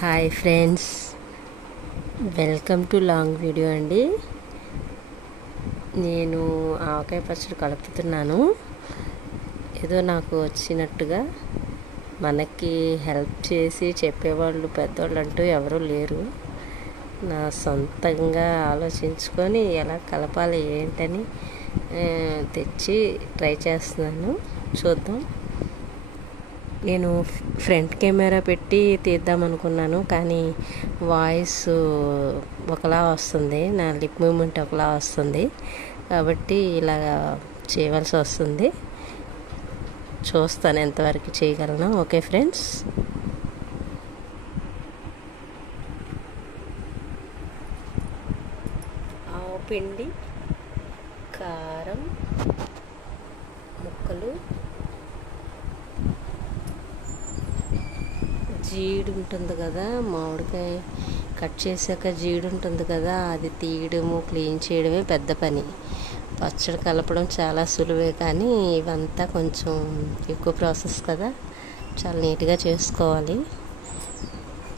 Hi friends, welcome to long video అండి. నేను ఆవకాయ పచ్చడి కలుపుతున్నాను. ఏదో నాకు వచ్చినట్టుగా. మనకి హెల్ప్ చేసి చెప్పేవాళ్ళు పెద్దవాళ్ళు అంటూ ఎవరూ లేరు. నా సొంతంగా ఆలోచించుకొని ఎలా కలపాలి ఏంటని తెచ్చి ట్రై చేస్తున్నాను. చూద్దాం. నేను ఫ్రంట్ కెమెరా పెట్టి తీద్దాం అనుకున్నాను, కానీ వాయిస్ ఒకలా వస్తుంది, నా లిప్ మూమెంట్ ఒకలా వస్తుంది, కాబట్టి ఇలా చేయవలసి వస్తుంది. చూస్తాను ఎంతవరకు చేయగలను. ఓకే ఫ్రెండ్స్, ఆవు పిండి, కారం ముక్కలు, జీడి ఉంటుంది కదా, మామిడికాయ కట్ చేసాక జీడి ఉంటుంది కదా, అది తీయడము క్లీన్ చేయడమే పెద్ద పని. పచ్చడి కలపడం చాలా సులువే, కానీ ఇవంతా కొంచెం ఎక్కువ ప్రాసెస్ కదా, చాలా నీట్గా చేసుకోవాలి.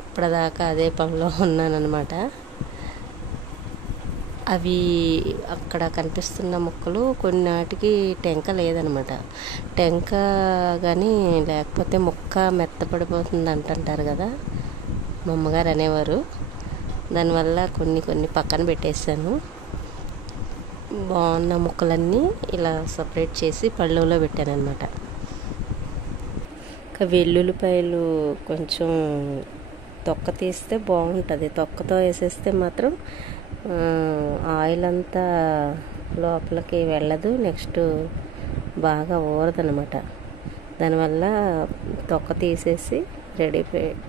ఇప్పటిదాకా అదే పనిలో ఉన్నానన్నమాట. అవి అక్కడ కనిపిస్తున్న ముక్కలు కొన్నిటికి టెంక లేదనమాట. టెంక కానీ లేకపోతే ముక్క మెత్తపడిపోతుంది అంటుంటారు కదా, మా అమ్మగారు అనేవారు. దానివల్ల కొన్ని పక్కన పెట్టేశాను. బాగున్న ముక్కలన్నీ ఇలా సపరేట్ చేసి పళ్ళులో పెట్టాను అనమాట. ఇంకా వెల్లుల్లిపాయలు కొంచెం తొక్క తీస్తే బాగుంటుంది. తొక్కతో వేసేస్తే మాత్రం ఆయిల్ అంతా లోపలికి వెళ్ళదు, నెక్స్ట్ బాగా ఊరదనమాట. దానివల్ల తొక్క తీసేసి రెడీ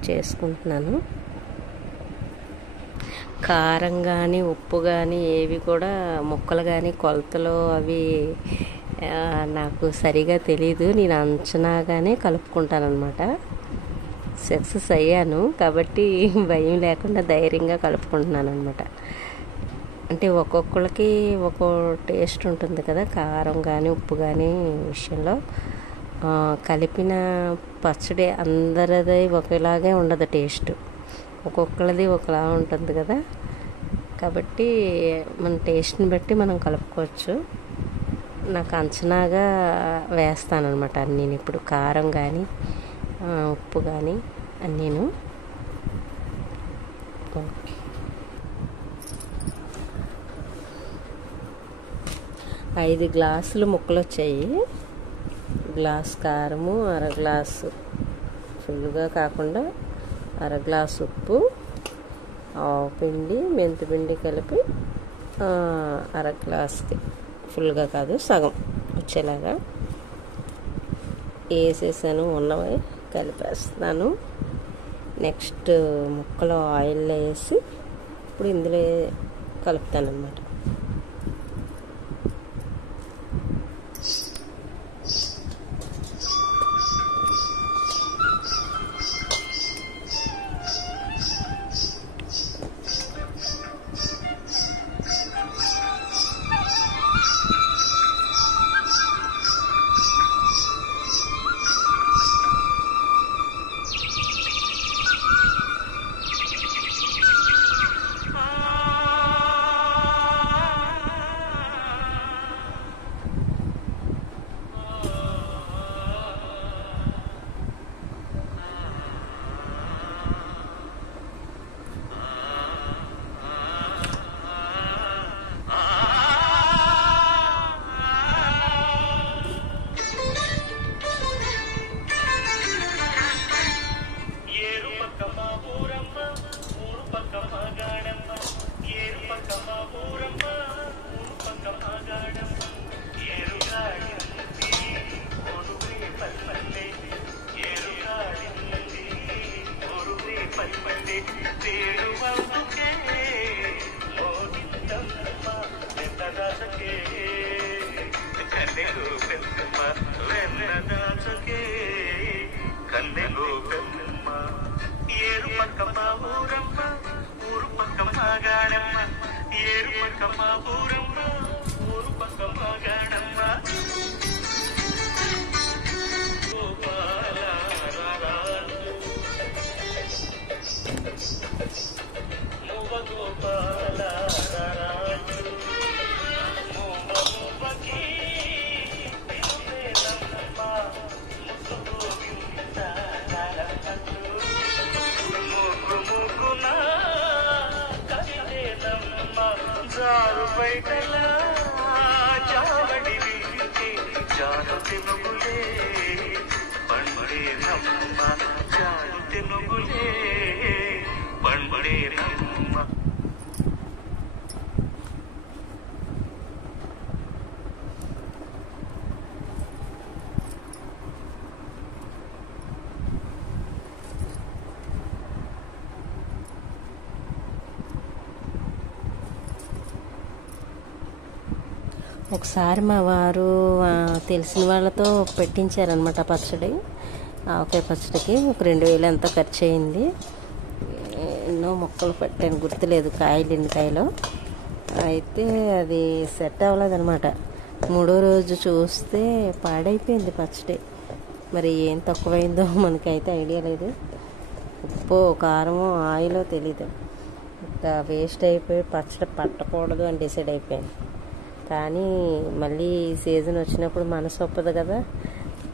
చేసుకుంటున్నాను. కారం కానీ ఉప్పు కానీ ఏవి కూడా ముక్కలు కానీ కొలతలు అవి నాకు సరిగా తెలీదు. నేను అంచనాగానే కలుపుకుంటాను అనమాట. సక్సెస్ అయ్యాను కాబట్టి భయం లేకుండా ధైర్యంగా కలుపుకుంటున్నాను అనమాట. అంటే ఒక్కొక్కరికి ఒక్కో టేస్ట్ ఉంటుంది కదా, కారం కానీ ఉప్పు కానీ విషయంలో. కలిపిన పచ్చడి అందరిది ఒకేలాగే ఉండదు టేస్ట్, ఒక్కొక్కరిది ఒకలా ఉంటుంది కదా, కాబట్టి మన టేస్ట్ని బట్టి మనం కలుపుకోవచ్చు. నాకు అంచనాగా వేస్తానన్నమాట నేను ఇప్పుడు కారం కానీ ఉప్పు కానీ అన్నీను. ఓకే, 5 గ్లాసులు ముక్కలు వచ్చాయి. గ్లాస్ కారము, అర గ్లాసు ఫుల్గా కాకుండా అర గ్లాసు ఉప్పు, ఆవు పిండి, మెంతిపిండి కలిపి అర గ్లాస్కి ఫుల్గా కాదు సగం వచ్చేలాగా వేసేసాను. ఉన్నవి కలిపేస్తున్నాను. నెక్స్ట్ ముక్కలు ఆయిల్లో వేసి ఇప్పుడు ఇందులో కలుపుతాను అన్నమాట. బయటలా జావడి వీచే జాను తెనుగులే పండే నమ్మ జాను తెనుగులే పండే నమ్మ. ఒకసారి మా వారు తెలిసిన వాళ్ళతో పెట్టించారనమాట పచ్చడి. ఆవకాయ పచ్చడికి ఒక 2000 ఎంతో ఖర్చు అయింది. ఎన్నో మొక్కలు పెట్టాను, గుర్తులేదు, కాయలు ఎన్ని కాయలు. అయితే అది సెట్ అవ్వలేదన్నమాట. 3వ రోజు చూస్తే పాడైపోయింది పచ్చడి. మరి ఏం తక్కువైందో మనకైతే ఐడియా లేదు. ఉప్పు, కారము, ఆయిలో తెలీదు. ఇంకా వేస్ట్ అయిపోయి పచ్చడి పట్టకూడదు అని డిసైడ్ అయిపోయాను. కానీ మళ్ళీ సీజన్ వచ్చినప్పుడు మనసు ఒప్పదు కదా,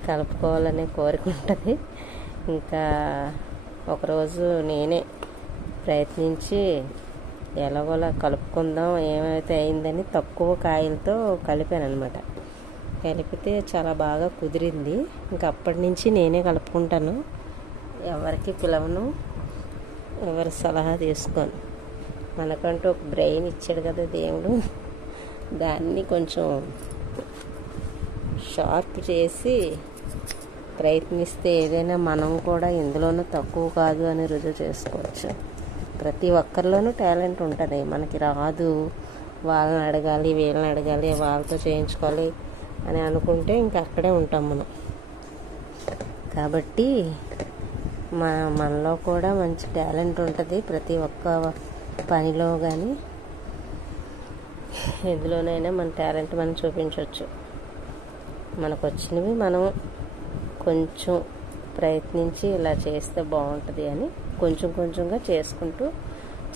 కలుపుకోవాలనే కోరిక ఉంటుంది. ఇంకా ఒకరోజు నేనే ప్రయత్నించి ఎలాగోలా కలుపుకుందాం ఏమైతే అయిందని తక్కువ కాయలతో కలిపాను అనమాట. కలిపితే చాలా బాగా కుదిరింది. ఇంకా అప్పటి నుంచి నేనే కలుపుకుంటాను, ఎవరికి పిలవను, ఎవరి సలహా తీసుకోను. మనకంటూ ఒక బ్రెయిన్ ఇచ్చాడు కదా దేవుడు, దాన్ని కొంచెం షార్ప్ చేసి ప్రయత్నిస్తే ఏదైనా మనం కూడా ఇందులోనూ తక్కువ కాదు అని రుజువు చేసుకోవచ్చు. ప్రతి ఒక్కరిలోనూ టాలెంట్ ఉంటుంది. మనకి రాదు, వాళ్ళని అడగాలి, వీళ్ళని అడగాలి, వాళ్ళతో చేయించుకోవాలి అని అనుకుంటే ఇంకా అక్కడే ఉంటాం మనం. కాబట్టి మనలో కూడా మంచి టాలెంట్ ఉంటుంది ప్రతి ఒక్క పనిలో కానీ ఎందులోనైనా మన టాలెంట్ మనం చూపించవచ్చు. మనకు వచ్చినవి మనం కొంచెం ప్రయత్నించి ఇలా చేస్తే బాగుంటుంది అని కొంచెం కొంచెంగా చేసుకుంటూ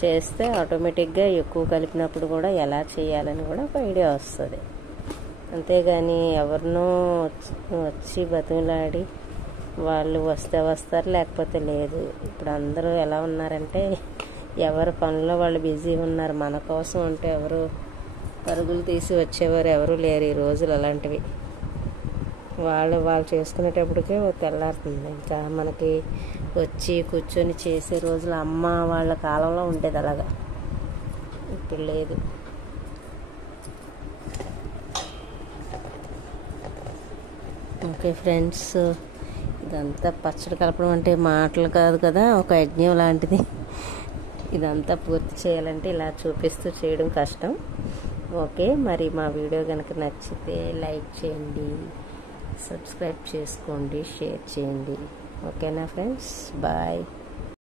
చేస్తే ఆటోమేటిక్గా ఎక్కువ కలిపినప్పుడు కూడా ఎలా చేయాలని కూడా ఒక ఐడియా వస్తుంది. అంతేగాని ఎవరినో వచ్చి బతిమలాడి వాళ్ళు వస్తే వస్తారు, లేకపోతే లేదు. ఇప్పుడు అందరూ ఎలా ఉన్నారంటే ఎవరి పనుల్లో వాళ్ళు బిజీ ఉన్నారు. మన కోసం అంటే ఎవరు పరుగులు తీసి వచ్చేవారు ఎవరు లేరు ఈ రోజులు. అలాంటివి వాళ్ళు చేసుకునేటప్పటికే తెల్లారుతుంది. ఇంకా మనకి వచ్చి కూర్చొని చేసే రోజులు అమ్మ వాళ్ళ కాలంలో ఉండేది, అలాగా ఇప్పుడు లేదు. ఓకే ఫ్రెండ్స్, ఇదంతా పచ్చడి కలపడం అంటే మాటలు కాదు కదా, ఒక యజ్ఞం లాంటిది. ఇదంతా పూర్తి చేయాలంటే ఇలా చూపిస్తూ చేయడం కష్టం. ఓకే, మరి మా వీడియో కనుక నచ్చితే లైక్ చేయండి, సబ్స్క్రైబ్ చేసుకోండి, షేర్ చేయండి. ఓకేనా ఫ్రెండ్స్, బాయ్.